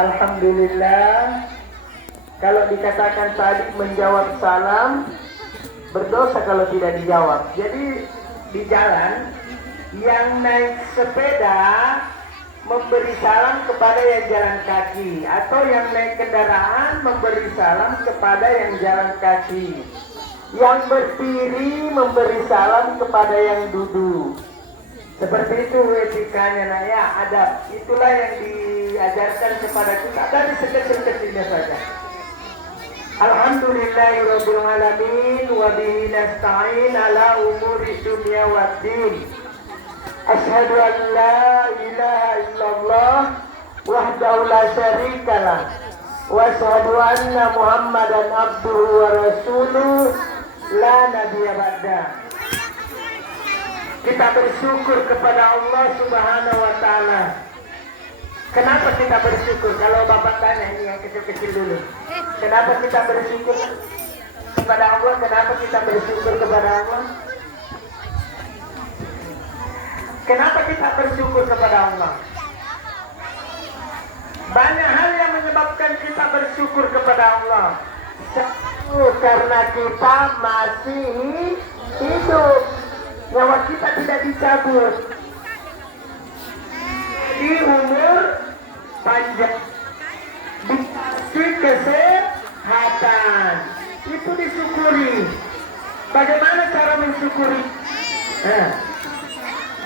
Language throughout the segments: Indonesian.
Alhamdulillah, kalau dikatakan tadi menjawab salam, berdosa kalau tidak dijawab. Jadi di jalan, yang naik sepeda memberi salam kepada yang jalan kaki, atau yang naik kendaraan memberi salam kepada yang jalan kaki. Yang berdiri memberi salam kepada yang duduk. Seperti itu etikanya, nah ya, adab. Itulah yang diajarkan kepada kita dari sekecil-kecilnya saja. Alhamdulillahirabbil alamin wa bihi nasta'in ala umuri dunya waddin. Asyhadu an la ilaha illallah wahdahu la syarikalah wa asyhadu anna Muhammadan abduhu wa rasuluh la nabiyya ba'da. Kita bersyukur kepada Allah Subhanahu wa taala. Kenapa kita bersyukur? Kalau Bapak tanya, ini yang kecil-kecil dulu. Kenapa kita bersyukur kepada Allah? Kenapa kita bersyukur kepada Allah? Kenapa kita bersyukur kepada Allah? Banyak hal yang menyebabkan kita bersyukur kepada Allah. Satu, karena kita masih hidup. Nyawa kita tidak dicabut. Di umur panjang, dikasih kesehatan, itu disyukuri. Bagaimana cara mensyukuri?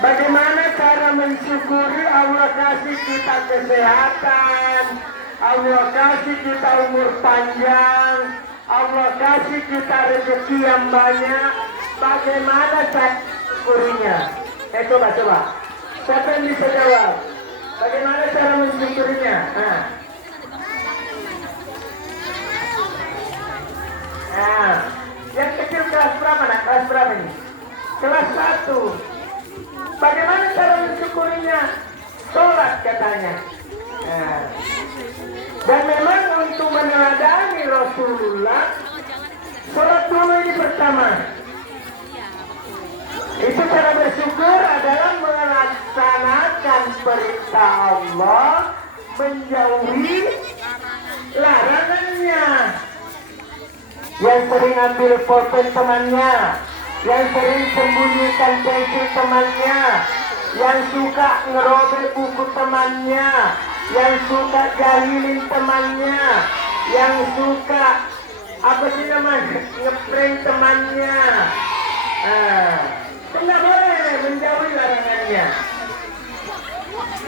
Bagaimana cara mensyukuri? Allah kasih kita kesehatan, Allah kasih kita umur panjang, Allah kasih kita rezeki yang banyak. Bagaimana cara mensyukurinya? Coba. Siapa yang bisa jawab? Bagaimana cara mensyukurinya? Yang kecil kelas berapa nak? Kelas berapa ini? Kelas 1. Bagaimana cara mensyukurinya? Sholat katanya. Dan memang untuk meneladani Rasulullah, sholat dulu ini pertama. Itu cara bersyukur adalah melaksanakan perintah Allah, menjauhi larangannya. Yang sering ambil pulpen temannya, yang sering sembunyikan pensil temannya, yang suka ngerobek buku temannya, yang suka jahilin temannya, yang suka ngeprank temannya. Tidak boleh menjauhi larangannya.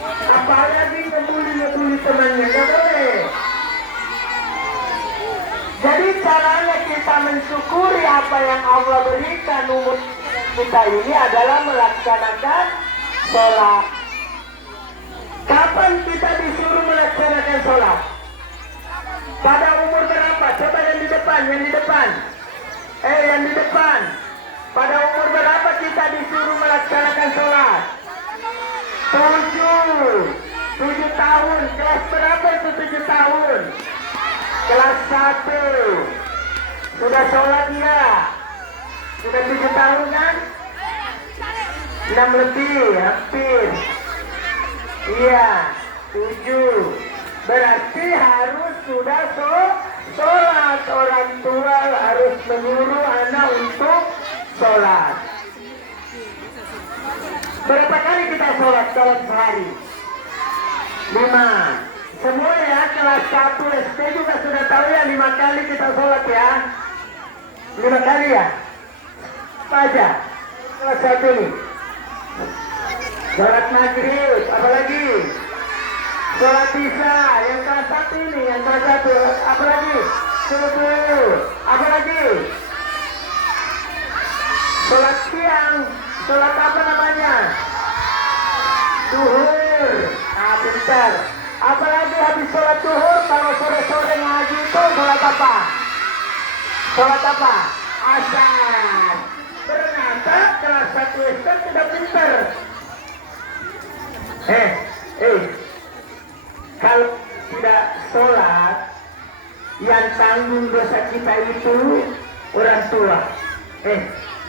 Apalagi ngebully temannya, tidak boleh. Jadi caranya kita mensyukuri apa yang Allah berikan umur kita ini adalah melaksanakan sholat. Kapan kita disuruh melaksanakan sholat? Pada umur berapa? Coba yang di depan. Yang di depan. Pada umur berapa kita disuruh melaksanakan sholat? 7 tahun. Kelas berapa itu 7 tahun? Kelas 1. Sudah sholat enggak? Sudah 7 tahun kan? 6 lebih, hampir. Iya, 7. Berarti harus sudah sholat. Orang tua harus menyuruh anak untuk sholat. Berapa kali kita sholat dalam sehari? 5. Semua ya, kelas 1 SD juga sudah tahu ya, 5 kali kita sholat ya. 5 kali ya? Apa aja? Kelas 1 nih. Sholat maghrib, apalagi? Sholat isya, yang kelas 1 ini, yang kelas 1, apalagi? Subuh, apalagi? Sholat siang, sholat apa namanya? Zuhur. Bentar. Apalagi habis sholat zuhur, kalau sore-sore ngaji itu sholat apa? Sholat apa? Asar. Ternyata kelas 1 SD sudah pintar. Kalau tidak sholat, yang tanggung dosa kita itu orang tua.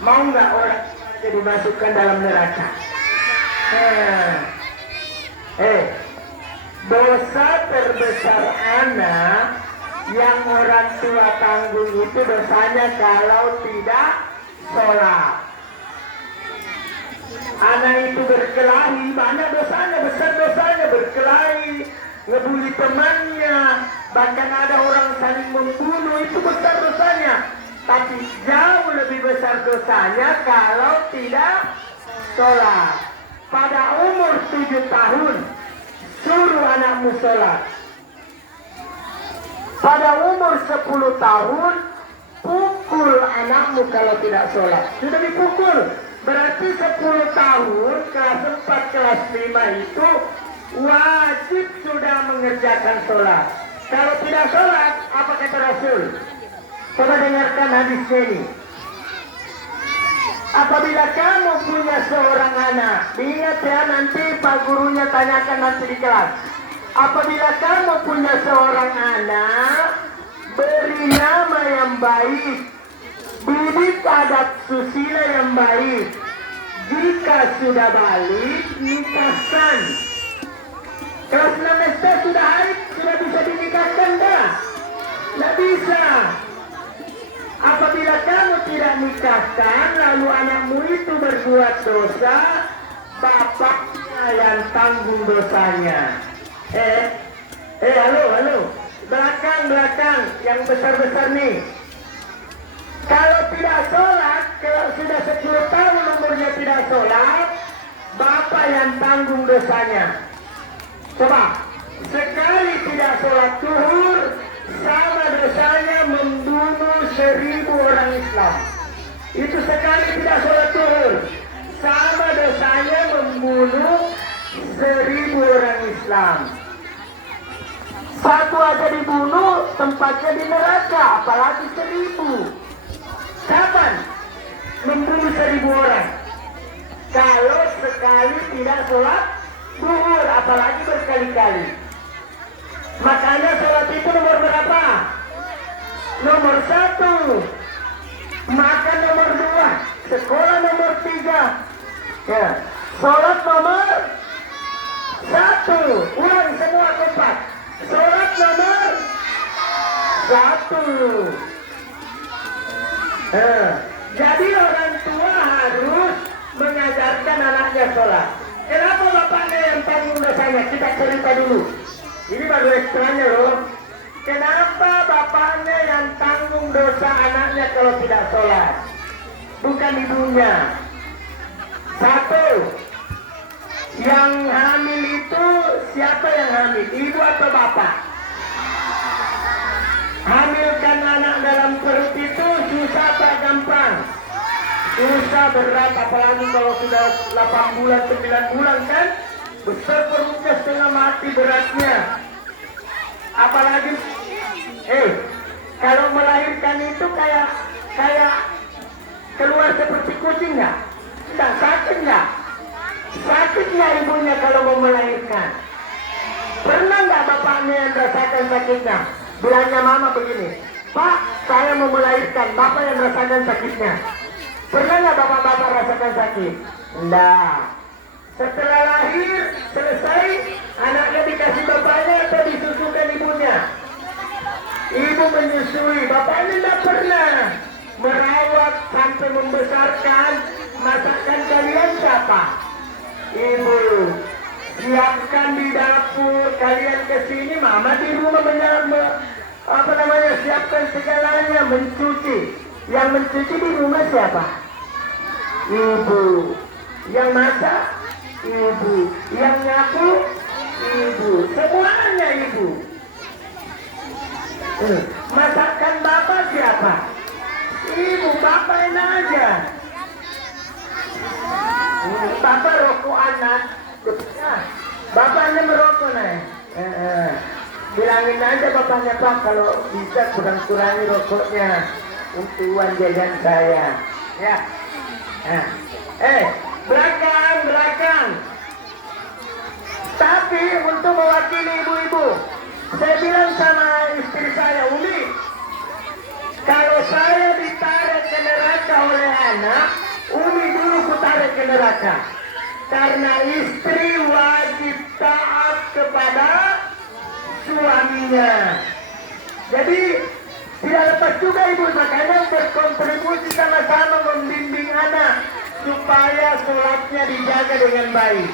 Mau nggak orang tua dimasukkan dalam neraka? Dosa terbesar anak yang orang tua tanggung itu dosanya kalau tidak sholat. Anak itu berkelahi, mana dosanya? Besar dosanya, berkelahi, ngebully temannya, bahkan ada orang saling membunuh, itu besar dosanya. Tapi jauh lebih besar dosanya kalau tidak sholat. Pada umur 7 tahun, suruh anakmu sholat. Pada umur 10 tahun, pukul anakmu kalau tidak sholat. Sudah dipukul. Berarti 10 tahun, kelas 4, kelas 5 itu wajib sudah mengerjakan sholat. Kalau tidak sholat, apa kata Rasul? Coba dengarkan hadisnya ini. Apabila kamu punya seorang anak, ingat ya, nanti Pak gurunya tanyakan nanti di kelas. Apabila kamu punya seorang anak, beri nama yang baik, didik adab susila yang baik. Jika sudah balik, nikahkan. Kelas 6 SD sudah haid, sudah bisa dinikahkan dah? Tidak bisa. Apabila kamu tidak nikahkan, lalu anakmu itu berbuat dosa, bapaknya yang tanggung dosanya. Halo, belakang, yang besar-besar nih. Kalau tidak sholat, kalau sudah 10 tahun umurnya tidak sholat, bapak yang tanggung dosanya. Coba, sekali tidak sholat zuhur, sama dosanya membunuh 1000 orang Islam. Itu sekali tidak sholat zuhur, sama dosanya membunuh 1000 orang Islam. Satu aja dibunuh, tempatnya di neraka, apalagi 1000. Kapan membunuh 1000 orang? Kalau sekali tidak sholat zuhur, apalagi berkali-kali. Makanya sholat itu nomor berapa? Nomor 1. Makan nomor 2. Sekolah nomor 3. Ya. Sholat nomor 1. Ulang semua kompak. Sholat nomor 1. Jadi orang tua harus mengajarkan anaknya sholat. Kenapa bapaknya yang tanggung dosanya? Kita cerita dulu. Ini baru ekstranya loh. Kenapa bapaknya yang tanggung dosa anaknya kalau tidak sholat? Bukan ibunya. 1. Yang hamil itu siapa yang hamil? Ibu atau bapak? Hamilkan anak dalam perut itu susah apa gampang? Susah, berat, apalagi kalau sudah 8 bulan, 9 bulan kan? Besar perutnya, setengah mati beratnya. Apalagi, kalau melahirkan itu kayak keluar seperti kucing nggak? Tidak sakit nggak? Sakitnya ibunya kalau mau melahirkan. Pernah nggak bapaknya yang rasakan sakitnya? Bilangnya mama begini, Pak, saya mau melahirkan, bapak yang rasakan sakitnya. Pernah nggak bapak-bapak rasakan sakit? Enggak. Setelah lahir, selesai, anaknya dikasih bapaknya atau disusukan ibunya? Ibu menyusui, bapaknya tidak pernah merawat sampai membesarkan. Masakan kalian siapa? Ibu. Siapkan di dapur, kalian kesini, mama di rumah siapkan segalanya, mencuci. Yang mencuci di rumah siapa? Ibu. Yang masak? Ibu. Yang nyapu? Ibu. Semuanya ibu. Masakan bapak siapa? Ibu. Bapak enak aja. Bapak rokok anak. Bapaknya merokok nih. Bilangin aja bapaknya, Pak, kalau bisa kurang-kurangi rokoknya untuk uang jajan saya. Ya. Belakang. Tapi untuk mewakili ibu-ibu, saya bilang sama istri saya, Umi, kalau saya ditarik ke neraka oleh anak, Umi dulu kutarik ke neraka. Karena istri wajib taat kepada suaminya. Jadi tidak lepas juga ibu, makanya berkontribusi sama-sama membimbing anak supaya sholatnya dijaga dengan baik.